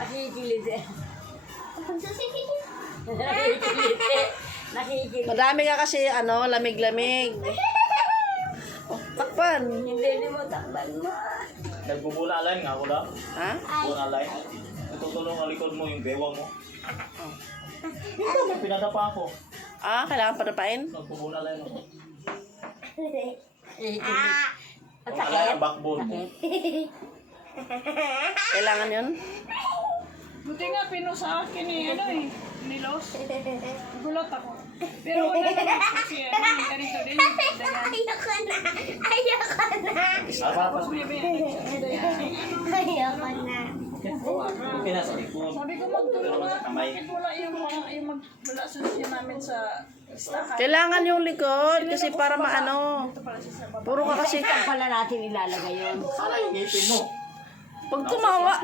Nakikilit eh. Nakikilit eh. Nakikilit. Madami ka kasi, lamig-lamig. Oh, takpan. Hindi mo takban mo. Nagbubunalay nga ako lang. Ha? Bunalay. Natutulong ang likod mo, yung bewang mo. Ito, pinadapa ako. Kailangan panapain? Nagbubunalay mo. At Ang sakit. alay ang backbone mo. Kailangan yun? Buti nga pino sa akin ni Los. Gulat ako. Pero wala naman kasi ganito din. Ayoko na. Ayoko na. Tapos Ayoko na. pinasa likod. Sabi ko magtulong Sa nga. kamay. Bakit wala yung wala sa namin sa stakan? Kailangan yung likod kasi para maano. Ito pala siya sa baba. Puro ka kasi. Saan pala natin ilalagay yun? Sana yung ngipin mo. Pag tumawa.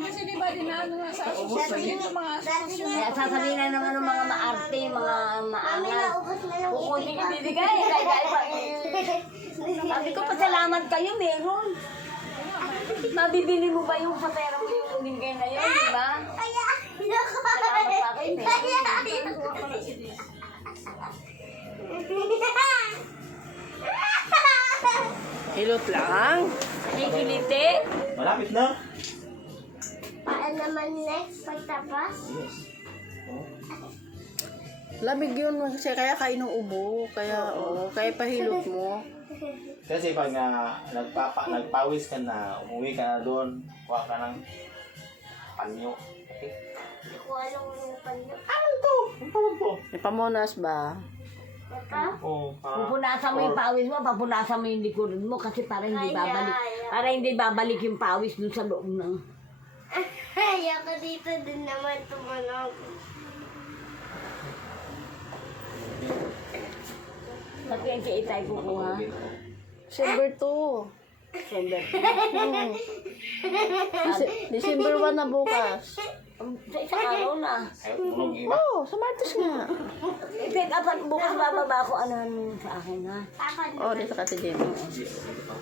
Kasi di ba dinaan nga sa asosasyon yung mga asosasyon. Kaya sasabihin na ng mga maarte, mga Mami, maangal. naubos na lang. Kukunti ka bibigay. Dahil pa. Sabi ko, pasalamat kayo, meron. Mabibili mo ba yung sa pera mo yung bigay na yun, di ba? Kaya, ayoko. Salamat sa akin, eh. Kaya, ayoko. Hilot lang. Nakikiliti. Malapit na. Paano naman next pagtapos? Yes. Lamig yun kasi kaya kain ng ubo. Kaya pahilot mo. Kasi pag nagpawis ka na, umuwi ka na doon, kuha ka ng panyo. Okay? Hindi ko alam kung paano. Ano to? Ang tawag to? May pamonas ba? Ito? Oo. Pupunasan mo yung pawis mo, papunasan mo yung likuran mo kasi para hindi babalik. Para hindi babalik yung pawis dun sa loob ng... Ayoko dito din naman tumunog. Sa 28 tayo kukuha. December 2. December. December 1 na bukas. Sa isang araw na. Ayaw tumunog yung iba. Sa Martes nga. I-pick up at bukas bababa ko ano sa akin ha. Ako Dito ka si Jim. Yes, ito pa.